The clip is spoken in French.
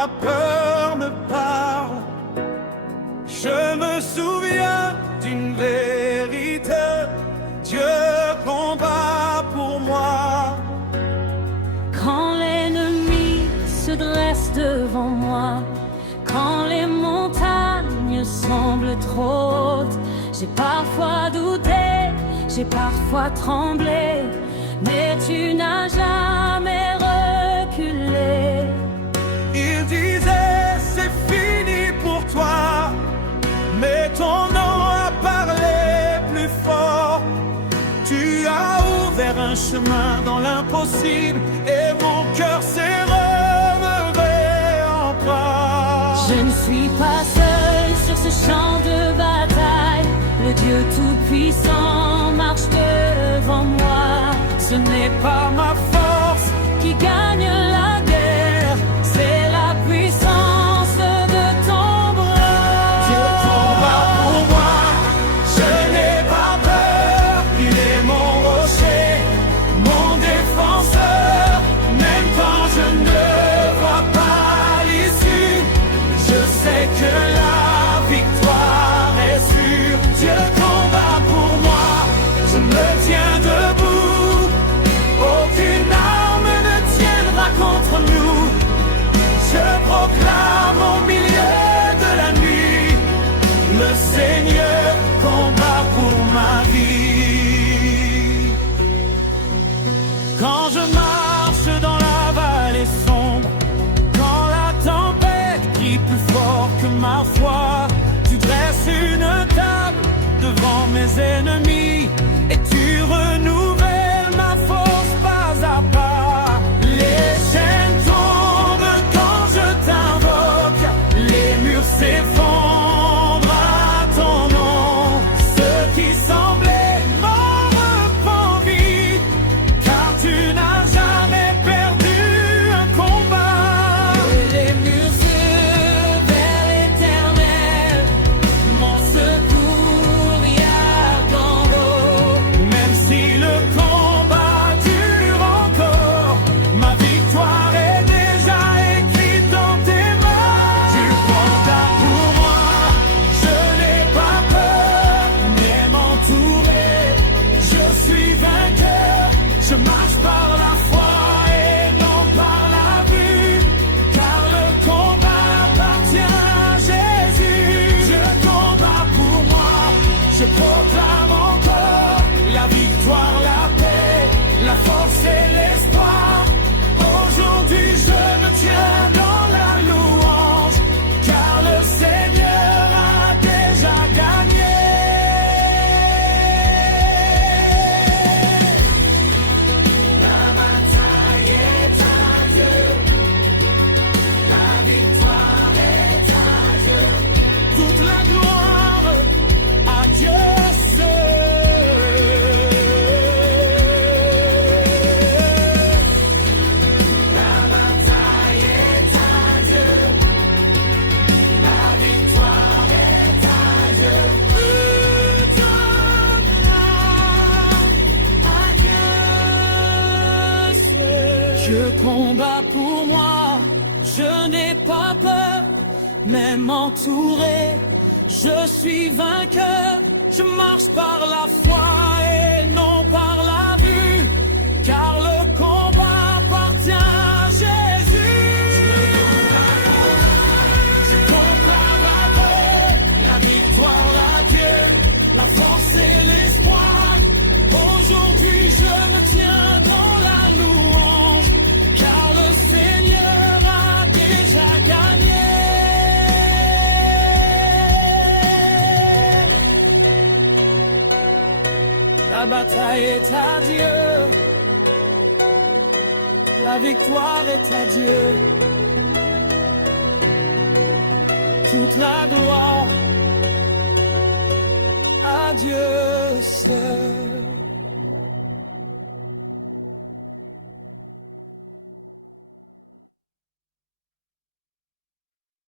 la peur me parle, je me souviens d'une vérité. Dieu combat pour moi. Quand l'ennemi se dresse devant moi, quand les montagnes semblent trop hautes, j'ai parfois douté, j'ai parfois tremblé, mais tu n'as jamais reculé. Il disait c'est fini pour toi, mais ton nom a parlé plus fort. Tu as ouvert un chemin dans l'impossible et mon cœur s'est relevé encore. Je ne suis pas seul sur ce champ de bataille, le Dieu Tout-Puissant marche devant moi. Ce n'est pas ma force qui gagne la guerre, c'est la puissance de ton bras. Dieu combat pour moi, je n'ai pas peur. Il est mon rocher, mon défenseur. Même quand je ne vois pas l'issue, je sais que la victoire est sûre. Dieu combat pour moi, je me tiens debout. Aucune arme ne tiendra contre nous. Je proclame au milieu de la nuit, le Seigneur combat pour ma vie. Quand je marche dans la vallée sombre, quand la tempête crie plus fort que ma foi, tu dresses une table devant mes ennemis et tu renouvelles ma force pas à pas. Les chaînes tombent quand je t'invoque, les murs s'effondrent à ton nom. Ceux qui semblaient morts reprend vie, car tu n'as jamais perdu un combat. Et les murs se vers l'éternel, mon secours vient d'en haut. Même si le combat dure encore, ma victoire est déjà écrite dans tes mains. Tu combats pour moi, je n'ai pas peur, même entouré, je suis vainqueur. Je marche par la foi et non par la vue, car le combat appartient à Jésus. Dieu combat pour moi, je proclame encore la victoire, la paix, la force et l'espoir. Aujourd'hui je me tiens dans la louange, car le Seigneur a déjà gagné. La bataille est à Dieu, la victoire est à Dieu, toute la gloire à Dieu seul. La bataille est à Dieu, la victoire est à Dieu. Toute la gloire à Dieu seul. Dieu combat pour moi, je n'ai pas peur, même entouré, je suis vainqueur. Je marche par la foi et non par la vue, car le combat appartient à Jésus. Je proclame à Dieu la victoire à Dieu, la force et l'espoir. Aujourd'hui je me tiens dans la louange, car le Seigneur a déjà gagné. La bataille est à Dieu, la victoire est à Dieu, toute la gloire à Dieu seul.